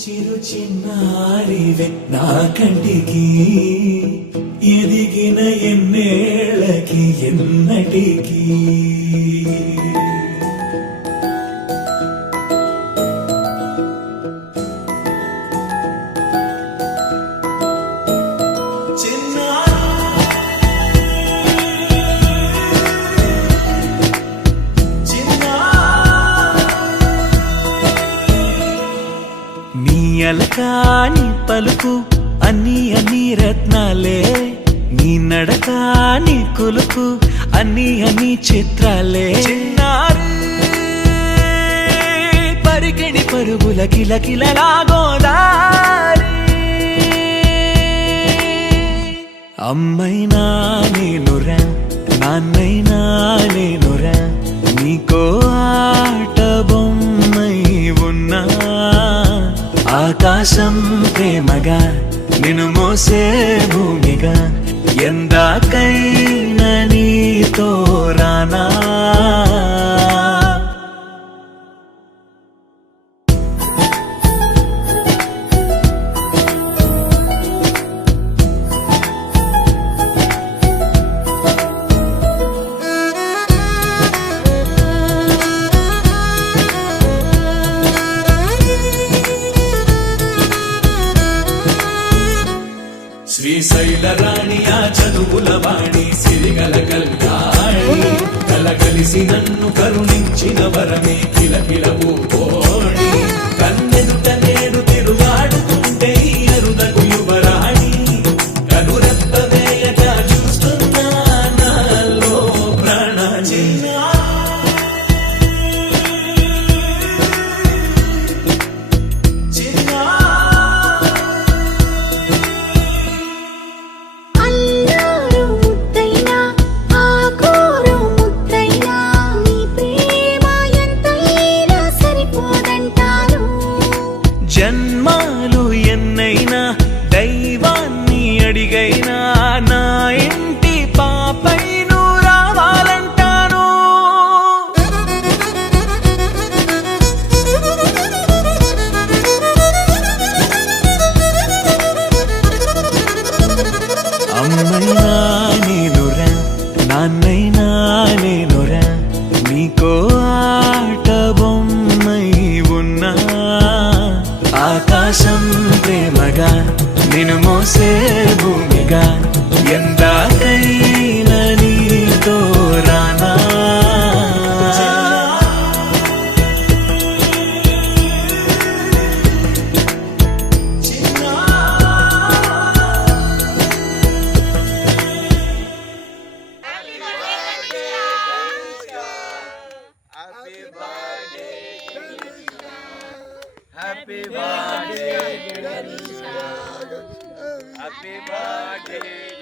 చిరు చిన్నారివే నా కంటికి ఎదిగిన ఎన్నేళ్ళకి ఎన్నటికి అలకాని పలుకు అన్ని అన్ని రత్నాలే నీ నడకాని కులుకు అన్ని అన్ని చిత్రాలే చిన్నారు పరికిణి పరుగుల కిలకిలలాగోదారి అమ్మైనా నేనురా నాన్నైనా నేనురా నీకో ఆట బొమ్మై ఉన్నా ఆకాశం ప్రేమగా నిన్ను మోసే భూమిగా ఎందాకైనా నీతో రానా శ్రీశైల రాణి ఆ చదువుల వాణి సిరిగల కల్యాణి కలగలిసి నన్ను కరుణించిన వరమే కిలకిలవు కోణి కన్నెదుట నేడు తిరుగాడుతుంటే అరుదకు యువరాణి కనురెప్పవేయగా చూస్తున్నా నాలో ప్రాణ జన్మాలు ఎన్నైనా దైవాన్ని అడిగైనా నా ఇంటి పాపై నువ్వు రావాలంటాను అమ్మైనా నేనురా నాన్నైనా నేనురా నీకో ఆట బొమ్మై ఉన్నా ఆకాశం ప్రేమగా నిన్ను మోసే భూమిగా ఎందాకైనా నీతో రానా Happy birthday, Happy birthday.